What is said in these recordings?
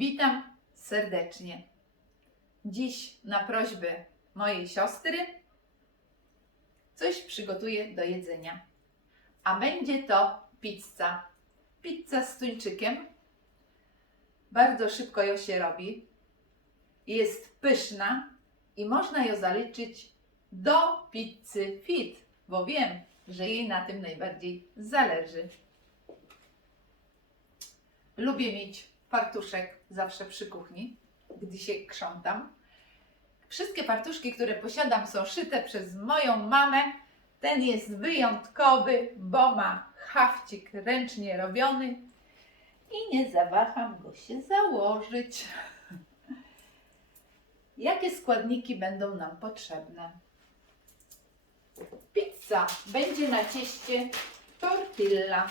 Witam serdecznie. Dziś na prośbę mojej siostry coś przygotuję do jedzenia. A będzie to pizza. Pizza z tuńczykiem. Bardzo szybko ją się robi. Jest pyszna i można ją zaliczyć do pizzy fit, bo wiem, że jej na tym najbardziej zależy. Lubię mieć fartuszek zawsze przy kuchni, gdy się krzątam. Wszystkie fartuszki, które posiadam, są szyte przez moją mamę. Ten jest wyjątkowy, bo ma hafcik ręcznie robiony i nie zawaham go się założyć. Jakie składniki będą nam potrzebne? Pizza będzie na cieście tortilla.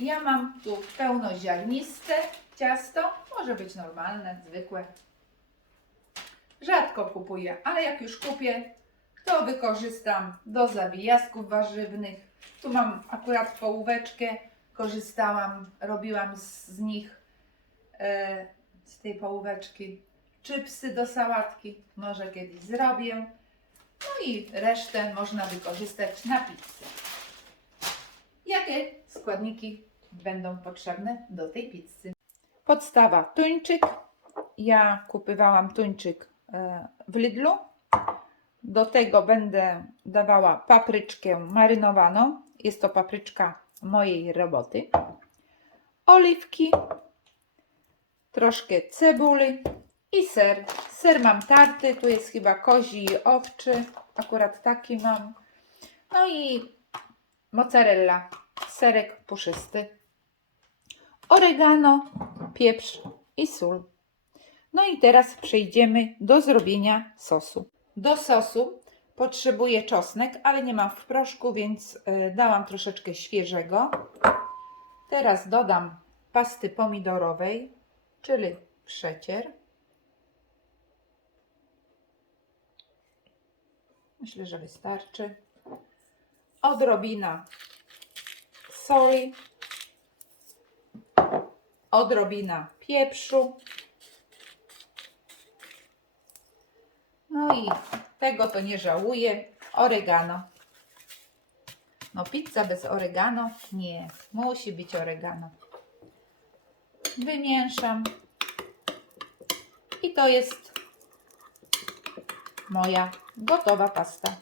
Ja mam tu pełnoziarniste ciasto, może być normalne, zwykłe. Rzadko kupuję, ale jak już kupię, to wykorzystam do zawijasków warzywnych. Tu mam akurat połóweczkę, korzystałam, robiłam z, z nich, e, z tej połóweczki, chipsy do sałatki. Może kiedyś zrobię. No i resztę można wykorzystać na pizzę. Jakie składniki będą potrzebne do tej pizzy? Podstawa tuńczyk. Ja kupywałam tuńczyk e, w Lidlu. Do tego będę dawała papryczkę marynowaną. Jest to papryczka mojej roboty. Oliwki, troszkę cebuli i ser. Ser mam tarty, tu jest chyba kozi i owczy. Akurat taki mam. No i mozzarella, serek puszysty. Oregano, pieprz i sól. No i teraz przejdziemy do zrobienia sosu. Do sosu potrzebuję czosnek, ale nie mam w proszku, więc e, dałam troszeczkę świeżego. Teraz dodam pasty pomidorowej, czyli przecier. Myślę, że wystarczy. Odrobina soli odrobina pieprzu. No i tego to nie żałuję. Oregano. No pizza bez oregano? Nie, musi być oregano. Wymieszam. I to jest moja gotowa pasta.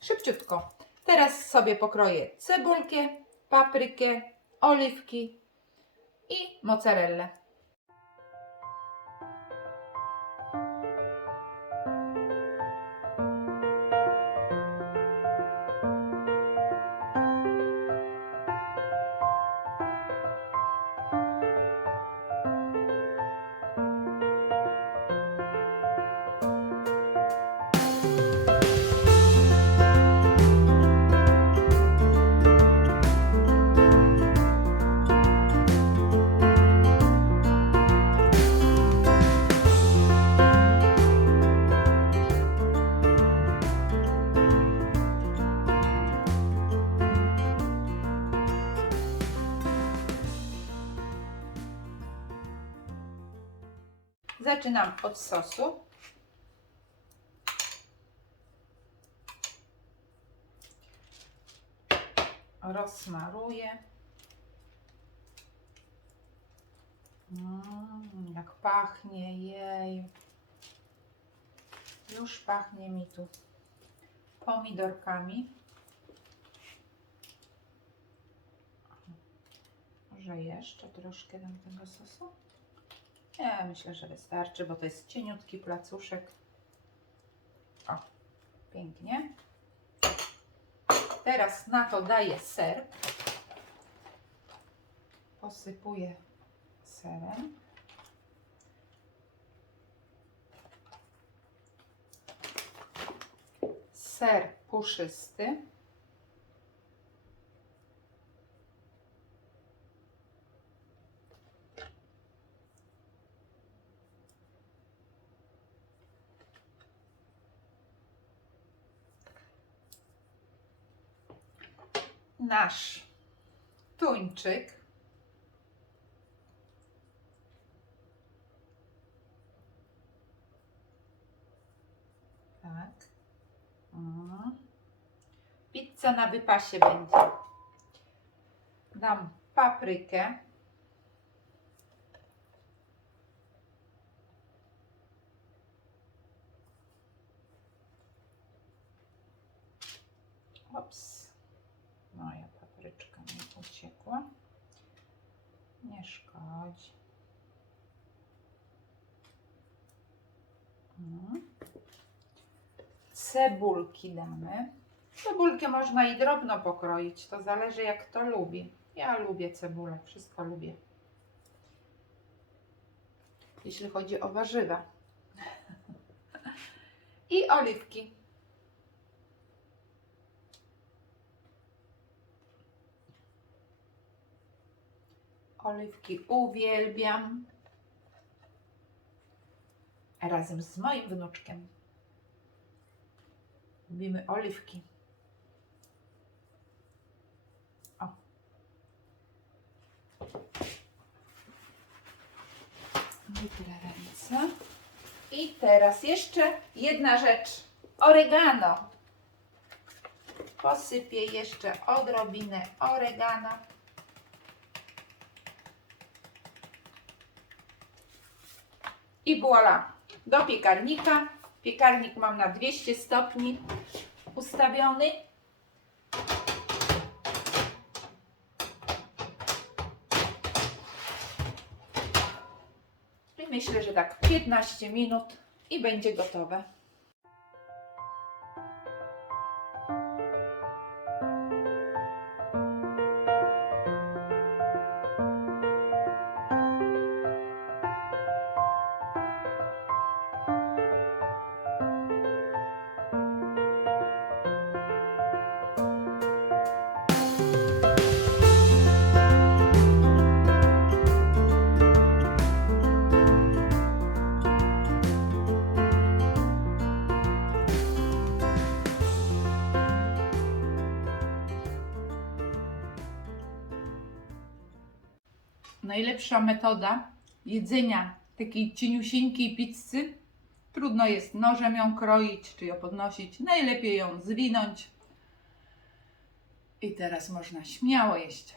Szybciutko. Teraz sobie pokroję cebulkę, paprykę, oliwki i mozzarellę. Zaczynam od sosu. Rozsmaruję. Mm, jak pachnie jej. Już pachnie mi tu pomidorkami. Może jeszcze troszkę dam tego sosu? Nie, myślę, że wystarczy, bo to jest cieniutki placuszek. O, pięknie. Teraz na to daję ser. Posypuję serem. Ser puszysty. Nasz tuńczyk. Tak. Pizza na wypasie będzie. Dam paprykę. Ops. Moja papryczka mi uciekła. Nie Mhm. Cebulki damy. Cebulkę można i drobno pokroić, to zależy jak kto lubi. Ja lubię cebulę, wszystko lubię. Jeśli chodzi o warzywa. I oliwki. Oliwki uwielbiam. Razem z moim wnuczkiem. Lubimy oliwki. O. Wytrę ręce. I teraz jeszcze jedna rzecz. Oregano. Posypię jeszcze odrobinę oregano. I voilà. Do piekarnika. Piekarnik mam na 200 stopni ustawiony. I myślę, że tak 15 minut i będzie gotowe. Najlepsza metoda jedzenia takiej cieniusieńkiej pizzy. Trudno jest nożem ją kroić czy ją podnosić. Najlepiej ją zwinąć. I teraz można śmiało jeść.